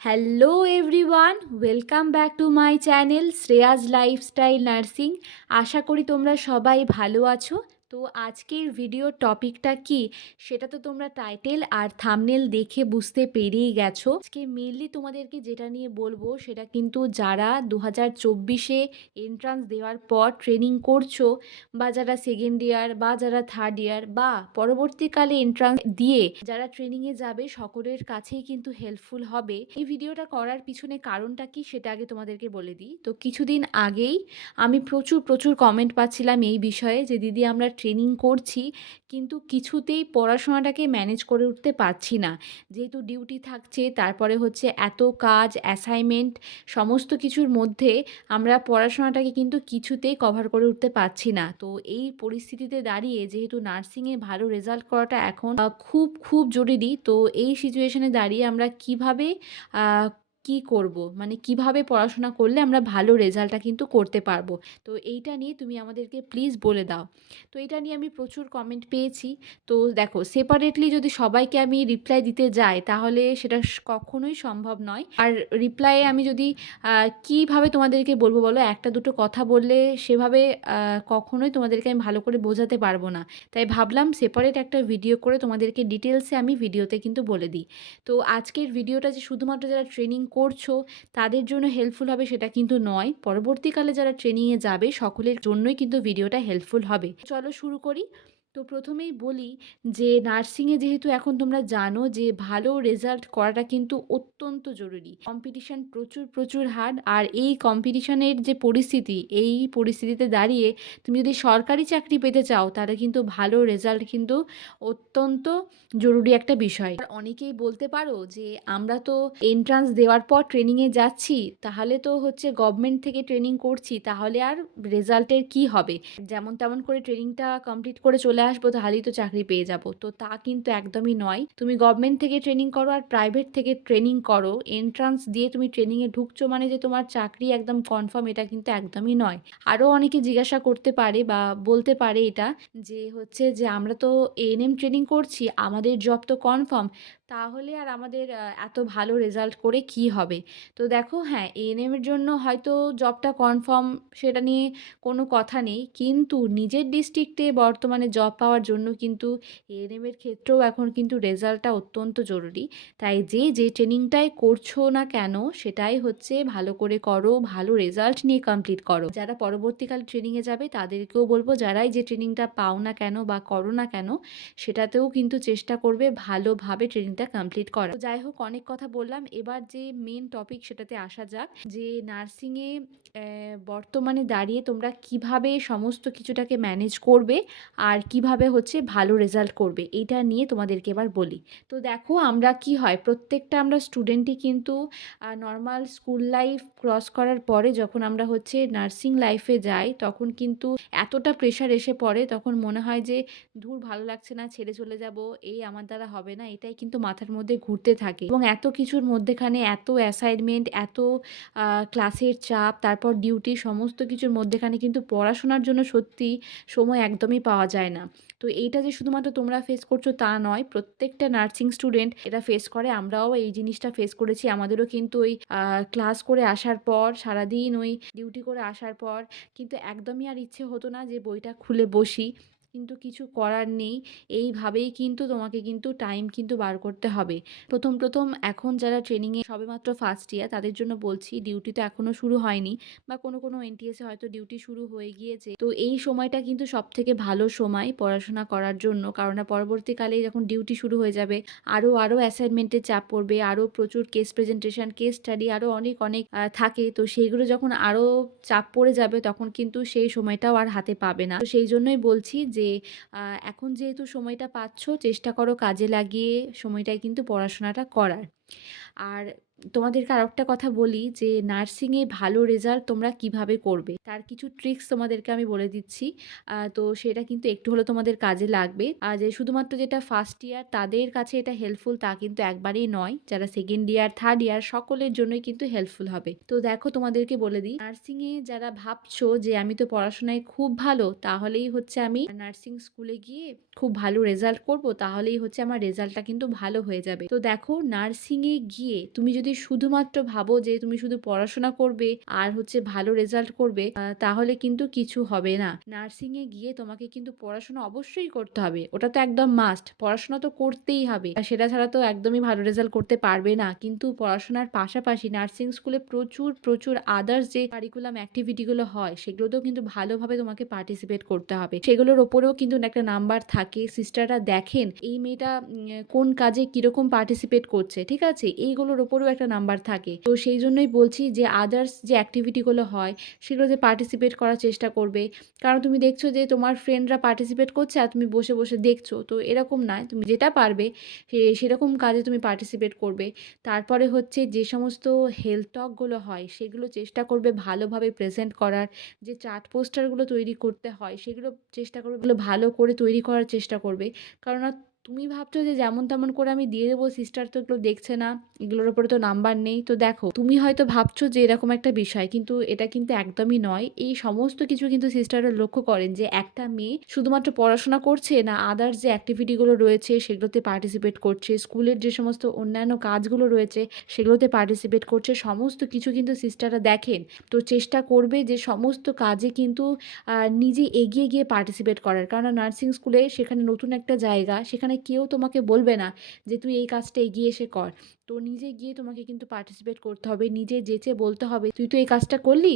Hello everyone, welcome back to my channel Shreyas lifestyle nursing. আশা করি তোমরা সবাই ভালো আছো। তো আজকের ভিডিওর টপিকটা কি সেটা তো তোমরা টাইটেল আর থাম্বনেল দেখে বুঝতে পেরেই গেছো। আজকে মেনলি তোমাদেরকে যেটা নিয়ে বলবো সেটা কিন্তু যারা 2024-এ এন্ট্রান্স দেওয়ার পর ট্রেনিং করছো, বা যারা সেকেন্ড ইয়ার বা যারা থার্ড ইয়ার বা পরবর্তীকালে এন্ট্রান্স দিয়ে যারা ট্রেনিংয়ে যাবে, সকলের কাছেই কিন্তু হেল্পফুল হবে। এই ভিডিওটা করার পিছনে কারণটা কি সেটা আগে তোমাদেরকে বলে দিই। তো কিছুদিন আগেই আমি প্রচুর প্রচুর কমেন্ট পাচ্ছিলাম এই বিষয়ে যে দিদি আমরা ট্রেনিং করছি কিন্তু কিছুতেই পড়াশোনাটাকে ম্যানেজ করে উঠতে পারছি না, যেহেতু ডিউটি থাকছে, তারপরে হচ্ছে এত কাজ, অ্যাসাইনমেন্ট, সমস্ত কিছুর মধ্যে আমরা পড়াশোনাটাকে কিন্তু কিছুতেই কভার করে উঠতে পারছি না। তো এই পরিস্থিতিতে দাঁড়িয়ে যেহেতু নার্সিংয়ে ভালো রেজাল্ট করাটা এখন খুব খুব জরুরি, তো এই সিচুয়েশনে দাঁড়িয়ে আমরা কিভাবে কি করব, মানে কিভাবে পড়াশোনা করলে আমরা ভালো রেজাল্টটা কিন্তু করতে পারবো, তো এইটা নিয়ে তুমি আমাদেরকে প্লিজ বলে দাও। তো এটা নিয়ে আমি প্রচুর কমেন্ট পেয়েছি। তো দেখো, সেপারেটলি যদি সবাইকে আমি রিপ্লাই দিতে যাই তাহলে সেটা কখনোই সম্ভব নয়। আর রিপ্লাইয়ে আমি যদি কিভাবে তোমাদেরকে বলবো বলো, একটা দুটো কথা বললে সেভাবে কখনোই তোমাদেরকে আমি ভালো করে বোঝাতে পারবো না। তাই ভাবলাম সেপারেট একটা ভিডিও করে তোমাদেরকে ডিটেলসে আমি ভিডিওতে কিন্তু বলে দিই। তো আজকের ভিডিওটা যে শুধুমাত্র যারা ট্রেনিং করছো তাদের জন্য হেল্পফুল হবে সেটা কিন্তু নয়, পরবর্তীকালে যারা ট্রেনিংয়ে যাবে সকলের জন্যই কিন্তু ভিডিওটা হেল্পফুল হবে। চলো শুরু করি। তো প্রথমেই বলি যে নার্সিংয়ে যেহেতু এখন তোমরা জানো যে ভালো রেজাল্ট করাটা কিন্তু অত্যন্ত জরুরি। কম্পিটিশান প্রচুর প্রচুর হার্ড, আর এই কম্পিটিশানের যে পরিস্থিতি, এই পরিস্থিতিতে দাঁড়িয়ে তুমি যদি সরকারি চাকরি পেতে চাও তাহলে কিন্তু ভালো রেজাল্ট কিন্তু অত্যন্ত জরুরি একটা বিষয়। আর অনেকেই বলতে পারো যে আমরা তো এন্ট্রান্স দেওয়ার পর ট্রেনিংয়ে যাচ্ছি, তাহলে তো হচ্ছে গভর্নমেন্ট থেকে ট্রেনিং করছি, তাহলে আর রেজাল্টের কি হবে, যেমন তেমন করে ট্রেনিংটা কমপ্লিট করে চলে আসবো তাহলেই তো চাকরি পেয়ে যাব। তো তা কিন্তু একদমই নয়। তুমি গভর্নমেন্ট থেকে ট্রেনিং করো আর প্রাইভেট থেকে ট্রেনিং করো, এন্ট্রান্স দিয়ে তুমি ট্রেনিংয়ে ঢুকছো মানে যে তোমার চাকরি একদম কনফার্ম, এটা কিন্তু একদমই নয়। আরও অনেকে জিজ্ঞাসা করতে পারে বা বলতে পারে এটা, যে হচ্ছে যে আমরা তো এএনএম ট্রেনিং করছি, আমাদের জব তো কনফার্ম, তাহলে আর আমাদের এত ভালো রেজাল্ট করে কি হবে। তো দেখো, হ্যাঁ, এএনএমের জন্য হয়তো জবটা কনফার্ম, সেটা নিয়ে কোনো কথা নেই, কিন্তু নিজের ডিস্ট্রিক্টে বর্তমানে জব পাওয়ার জন্য কিন্তু এএনএমের ক্ষেত্রেও এখন কিন্তু রেজাল্টটা অত্যন্ত জরুরি। তাই যে ট্রেনিংটাই করছো না কেন সেটাই হচ্ছে ভালো করে করো, ভালো রেজাল্ট নিয়ে কমপ্লিট করো। যারা পরবর্তীকালে ট্রেনিংয়ে যাবে তাদেরকেও বলবো, যারাই যে ট্রেনিংটা পাও না কেন বা করো না কেন সেটাতেও কিন্তু চেষ্টা করবে ভালোভাবে ট্রেনিংটা কমপ্লিট করা। তো যাই হোক, অনেক কথা বললাম, এবার যে মেন টপিক সেটাতে আসা যাক, যে নার্সিংয়ে বর্তমানে দাঁড়িয়ে তোমরা কিভাবে সমস্ত কিছুটাকে ম্যানেজ করবে আর কিভাবে হচ্ছে ভালো রেজাল্ট করবে, এটা নিয়ে তোমাদেরকে এবার বলি। তো দেখো, আমরা কি হয়, প্রত্যেকটা আমরা স্টুডেন্টই কিন্তু নর্মাল স্কুল লাইফ ক্রস করার পরে যখন আমরা হচ্ছে নার্সিং লাইফে যাই তখন কিন্তু এতটা প্রেশার এসে পড়ে, তখন মনে হয় যে ধুর ভালো লাগছে না, ছেড়ে চলে যাব, এই আমার দ্বারা হবে না, এটাই কিন্তু মাথার মধ্যে ঘুরতে থাকে। এবং এত কিছুর মধ্যেখানে এত অ্যাসাইনমেন্ট, এত ক্লাসের চাপ, তারপর ডিউটি, সমস্ত কিছুর মধ্যেখানে কিন্তু পড়াশোনার জন্য সত্যি সময় একদমই পাওয়া যায় না। তো এইটা যে শুধুমাত্র তোমরা ফেস করছো তা নয়, প্রত্যেকটা নার্সিং স্টুডেন্ট এটা ফেস করে। আমরাও এই জিনিসটা ফেস করেছি। আমাদেরও কিন্তু ওই ক্লাস করে আসার পর, সারাদিন ওই ডিউটি করে আসার পর কিন্তু একদমই আর ইচ্ছে হতো না যে বইটা খুলে বসি, কিন্তু কিছু করার নেই। এইভাবেই কিন্তু তোমাকে কিন্তু টাইম কিন্তু বার করতে হবে। প্রথম এখন যারা ট্রেনিংয়ে সবেমাত্র ফার্স্ট ইয়ার তাদের জন্য বলছি, ডিউটি তো এখনও শুরু হয়নি, বা কোনো এনটিএসে হয়তো ডিউটি শুরু হয়ে গিয়েছে। তো এই সময়টা কিন্তু সবথেকে ভালো সময় পড়াশোনা করার জন্য, কারণ পরবর্তীকালে যখন ডিউটি শুরু হয়ে যাবে আরও অ্যাসাইনমেন্টের চাপ পড়বে, আরও প্রচুর কেস প্রেজেন্টেশন, কেস স্টাডি আরও অনেক থাকে। তো সেইগুলো যখন আরও চাপ পড়ে যাবে তখন কিন্তু সেই সময়টাও আর হাতে পাবে না। তো সেই জন্যই বলছি যে এখন যেহেতু সময়টা পাচ্ছ, চেষ্টা করো কাজে লাগিয়ে সময়টায় কিন্তু পড়াশোনাটা করার। আর তোমাদেরকে আরেকটা কথা বলি, যে নার্সিংয়ে ভালো রেজাল্ট তোমরা কিভাবে করবে তার কিছু ট্রিক্স তোমাদেরকে আমি বলে দিচ্ছি। তো সেটা কিন্তু একটু হলেও তোমাদের কাজে লাগবে। আর যে শুধুমাত্র যেটা ফার্স্ট ইয়ার তাদের কাছে এটা হেল্পফুল তা কিন্তু একবারেই নয়, যারা সেকেন্ড ইয়ার, থার্ড ইয়ার, সকলের জন্যই কিন্তু হেল্পফুল হবে। তো দেখো, তোমাদেরকে বলে দিই, নার্সিংয়ে যারা ভাবছো যে আমি তো পড়াশোনায় খুব ভালো, তাহলেই হচ্ছে আমি নার্সিং স্কুলে গিয়ে খুব ভালো রেজাল্ট করব, তাহলেই হচ্ছে আমার রেজাল্টটা কিন্তু ভালো হয়ে যাবে। তো দেখো, নার্সিংয়ে গিয়ে গিয়ে তুমি যদি শুধুমাত্র ভাবো যে তুমি শুধু পড়াশোনা করবে আর হচ্ছে ভালো রেজাল্ট করবে, তাহলে কিন্তু কিছু হবে না। নার্সিংয়ে গিয়ে তোমাকে কিন্তু পড়াশোনা অবশ্যই করতে হবে, ওটা তো একদম মাস্ট, পড়াশোনা তো করতেই হবে, আর সেটা ছাড়া তো একদমই ভালো রেজাল্ট করতে পারবে না। কিন্তু পড়াশোনার পাশাপাশি নার্সিং স্কুলে প্রচুর প্রচুর আদার্স যে কারিকুলাম অ্যাক্টিভিটিগুলো হয় সেগুলোতেও কিন্তু ভালোভাবে তোমাকে পার্টিসিপেট করতে হবে। সেগুলোর ওপরেও কিন্তু একটা নাম্বার থাকে, সিস্টাররা দেখেন এই মেয়েটা কোন কাজে কিরকম পার্টিসিপেট করছে, ঠিক আছে, এইগুলোর ওপরেও একটা নাম্বার থাকে। তো সেই জন্যই বলছি যে আদার্স যে অ্যাক্টিভিটিগুলো হয় সেগুলোতে পার্টিসিপেট করার চেষ্টা করবে। কারণ তুমি দেখছো যে তোমার ফ্রেন্ডরা পার্টিসিপেট করছে আর তুমি বসে বসে দেখছো, তো এরকম নয়, তুমি যেটা পারবে সেরকম কাজে তুমি পার্টিসিপেট করবে। তারপরে হচ্ছে যে সমস্ত হেলথ টকগুলো হয় সেগুলো চেষ্টা করবে ভালোভাবে প্রেজেন্ট করার। যে চার্ট পোস্টারগুলো তৈরি করতে হয় সেগুলো চেষ্টা করবে ভালো করে তৈরি করার চেষ্টা করবে। কারণ তুমি ভাবছো যে যেমন তেমন করে আমি দিয়ে দেবো, সিস্টার তো এগুলো দেখছে না, এগুলোর উপরে তো নাম্বার নেই। তো দেখো, তুমি হয়তো ভাবছো যে এরকম একটা বিষয়, কিন্তু এটা কিন্তু একদমই নয়। এই সমস্ত কিছু কিন্তু সিস্টাররা লক্ষ্য করেন যে একটা মেয়ে শুধুমাত্র পড়াশোনা করছে না আদার্স যে অ্যাক্টিভিটিগুলো রয়েছে সেগুলোতে পার্টিসিপেট করছে, স্কুলের যে সমস্ত অন্যান্য কাজগুলো রয়েছে সেগুলোতে পার্টিসিপেট করছে, সমস্ত কিছু কিন্তু সিস্টাররা দেখেন। তো চেষ্টা করবে যে সমস্ত কাজে কিন্তু নিজে এগিয়ে গিয়ে পার্টিসিপেট করার। কারণ নার্সিং স্কুলে সেখানে নতুন একটা জায়গা, সেখানে কেউ তোমাকে বলবে না যে তুই এই কাজটা এগিয়ে এসে কর। তো নিজে গিয়ে তোমাকে কিন্তু পার্টিসিপেট করতে হবে, নিজে যেচে বলতে হবে তুই তো এই কাজটা করলি,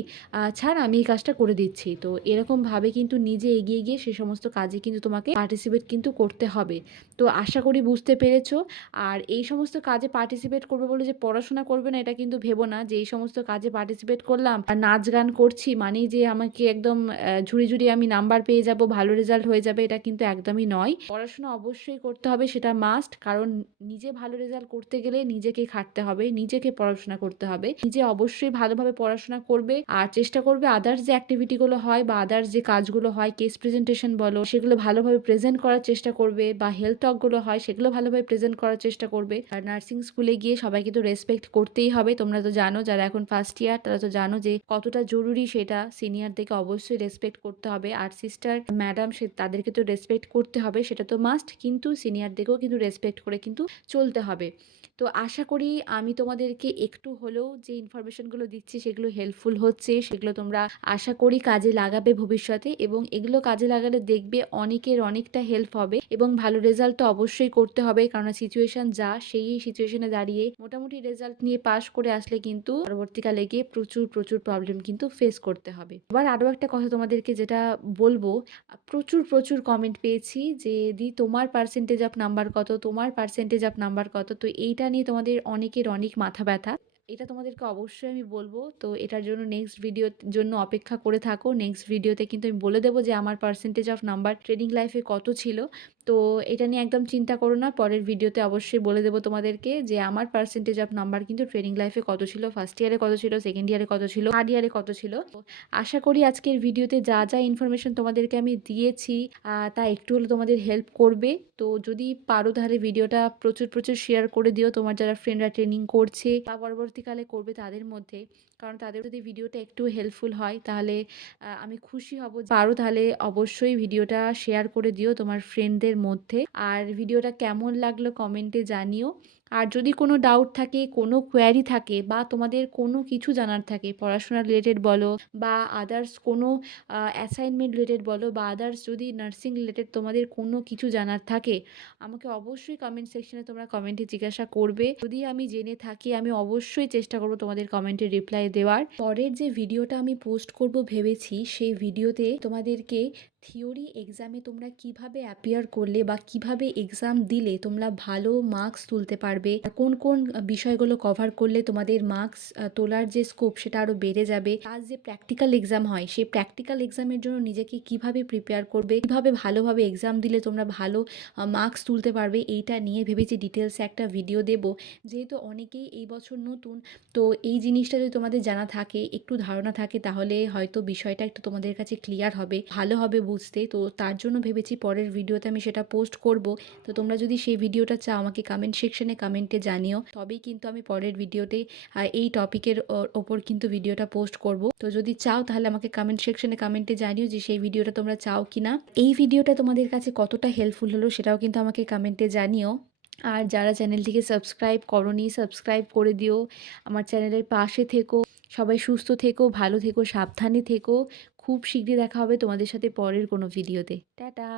ছাড় আমি এই কাজটা করে দিচ্ছি। তো এরকমভাবে কিন্তু নিজে এগিয়ে গিয়ে সে সমস্ত কাজে কিন্তু তোমাকে পার্টিসিপেট কিন্তু করতে হবে। তো আশা করি বুঝতে পেরেছো। আর এই সমস্ত কাজে পার্টিসিপেট করবে বলে যে পড়াশোনা করবে না এটা কিন্তু ভেবো না, যে এই সমস্ত কাজে পার্টিসিপেট করলাম আর নাচ গান করছি মানেই যে আমাকে একদম ঝুড়ি ঝুড়ি আমি নাম্বার পেয়ে যাব, ভালো রেজাল্ট হয়ে যাবে, এটা কিন্তু একদমই নয়। পড়াশোনা অবশ্যই করতে হবে, সেটা মাস্ট। কারণ নিজে ভালো রেজাল্ট করতে গেলে নিজেকে খাটতে হবে, নিজেকে পড়াশোনা করতে হবে। নিজে অবশ্যই ভালোভাবে পড়াশোনা করবে আর চেষ্টা করবে আদার্স যে অ্যাক্টিভিটিগুলো হয় বা আদার্স যে কাজগুলো হয়, কেস প্রেজেন্টেশন বলো, সেগুলো ভালোভাবে প্রেজেন্ট করার চেষ্টা করবে, বা হেলথ টকগুলো হয় সেগুলো ভালোভাবে প্রেজেন্ট করার চেষ্টা করবে। আর নার্সিং স্কুলে গিয়ে সবাইকে তো রেসপেক্ট করতেই হবে, তোমরা তো জানো যারা এখন ফার্স্ট ইয়ার তারা তো জানো যে কতটা জরুরি সেটা। সিনিয়রদেরকে অবশ্যই রেসপেক্ট করতে হবে, আর সিস্টার ম্যাডাম সে তাদেরকে তো রেসপেক্ট করতে হবে, সেটা তো মাস্ট, কিন্তু সিনিয়রদেরকেও কিন্তু রেসপেক্ট করে কিন্তু চলতে হবে। তো আশা করি আমি তোমাদেরকে একটু হলেও যে ইনফরমেশনগুলো দিচ্ছি সেগুলো হেল্পফুল হচ্ছে, সেগুলো তোমরা আশা করি কাজে লাগাবে ভবিষ্যতে, এবং এগুলো কাজে লাগালে দেখবে অনেকের অনেকটা হেল্প হবে, এবং ভালো রেজাল্ট তো অবশ্যই করতে হবে। কারণ সিচুয়েশন যা, সেই সিচুয়েশনে দাঁড়িয়ে মোটামুটি রেজাল্ট নিয়ে পাশ করে আসলে কিন্তু পরবর্তীকালে গিয়ে প্রচুর প্রচুর প্রবলেম কিন্তু ফেস করতে হবে। এবার আরও একটা কথা তোমাদেরকে যেটা বলবো, প্রচুর প্রচুর কমেন্ট পেয়েছি যে দি তোমার পার্সেন্টেজ অফ নাম্বার কত, তোমার পার্সেন্টেজ অফ নাম্বার কত। তো এইটা নিয়ে তোমাদের অনেকের অনেক মাথা ব্যথা, এটা তোমাদেরকে অবশ্যই আমি বলবো। তো এটার জন্য নেক্সট ভিডিওর জন্য অপেক্ষা করে থাকো। নেক্সট ভিডিওতে কিন্তু আমি বলে দেবো যে আমার পার্সেন্টেজ অফ নাম্বার ট্রেনিং লাইফে কত ছিল। তো এটা নিয়ে একদম চিন্তা করো না, পরের ভিডিওতে অবশ্যই বলে দেবো তোমাদেরকে যে আমার পার্সেন্টেজ অফ নাম্বার কিন্তু ট্রেনিং লাইফে কত ছিল, ফার্স্ট ইয়ারে কত ছিল, সেকেন্ড ইয়ারে কত ছিল, থার্ড ইয়ারে কত ছিল। তো আশা করি আজকের ভিডিওতে যা যা ইনফরমেশন তোমাদেরকে আমি দিয়েছি তা একটু হলে তোমাদের হেল্প করবে। তো যদি পারো তাহলে ভিডিওটা প্রচুর প্রচুর শেয়ার করে দিও তোমার যারা ফ্রেন্ডরা ট্রেনিং করছে বা পরবর্তীকালে করবে তাদের মধ্যে। কারণ তাদের যদি ভিডিওটা একটু হেল্পফুল হয় তাহলে আমি খুশি হব। পারো তাহলে অবশ্যই ভিডিওটা শেয়ার করে দিও তোমার ফ্রেন্ডদের মধ্যে। আর ভিডিওটা কেমন লাগলো কমেন্টে জানিও। আর যদি কোনো ডাউট থাকে, কোনো কোয়ারি থাকে, বা তোমাদের কোনো কিছু জানার থাকে পড়াশোনা রিলেটেড বলো বা আদার্স কোনো অ্যাসাইনমেন্ট রিলেটেড বলো, বা আদার্স যদি নার্সিং রিলেটেড তোমাদের কোনো কিছু জানার থাকে, আমাকে অবশ্যই কমেন্ট সেকশনে তোমরা কমেন্টে জিজ্ঞাসা করবে। যদি আমি জেনে থাকি আমি অবশ্যই চেষ্টা করবো তোমাদের কমেন্টে রিপ্লাই দেওয়ার। পরের যে ভিডিওটা আমি পোস্ট করব ভেবেছি, সেই ভিডিওতে তোমাদেরকে থিওরি এক্সামে তোমরা কিভাবে অ্যাপিয়ার করলে বা কিভাবে এক্সাম দিলে তোমরা ভালো মার্কস তুলতে পারবে, কোন কোন বিষয়গুলো কভার করলে তোমাদের মার্কস তোলার যে স্কোপ সেটা আরও বেড়ে যাবে, আর যে প্র্যাকটিক্যাল এক্সাম হয় সেই প্র্যাকটিক্যাল এক্সামের জন্য নিজেকে কিভাবে প্রিপেয়ার করবে, কিভাবে ভালোভাবে এক্সাম দিলে তোমরা ভালো মার্কস তুলতে পারবে, এইটা নিয়ে ভেবেছি ডিটেলসে একটা ভিডিও দেব। যেহেতু অনেকেই এই বছর নতুন, তো এই জিনিসটা যদি তোমাদের জানা থাকে, একটু ধারণা থাকে, তাহলে হয়তো বিষয়টা একটু তোমাদের কাছে ক্লিয়ার হবে, ভালো হবে বুঝতে। তো তার জন্য ভেবেছি পরের ভিডিওতে আমি সেটা পোস্ট করব। তো তোমরা যদি সেই ভিডিওটা চাও আমাকে কমেন্ট সেকশনে কমেন্টে জানিও, তবেই কিন্তু আমি পরের ভিডিওতে এই টপিকের ওপর কিন্তু ভিডিওটা পোস্ট করব। তো যদি চাও তাহলে আমাকে কমেন্ট সেকশনে কমেন্টে জানিও যে সেই ভিডিওটা তোমরা চাও কিনা। এই ভিডিওটা তোমাদের কাছে কতটা হেল্পফুল হলো সেটাও কিন্তু আমাকে কমেন্টে জানিও। আর যারা চ্যানেলটিকে সাবস্ক্রাইব করোনি সাবস্ক্রাইব করে দিও। আমার চ্যানেলের পাশে থেকো। সবাই সুস্থ থেকো, ভালো থেকো, সাবধানে থেকো। খুব শীঘ্রই দেখা হবে তোমাদের সাথে পরের কোনো ভিডিওতে। টাটা।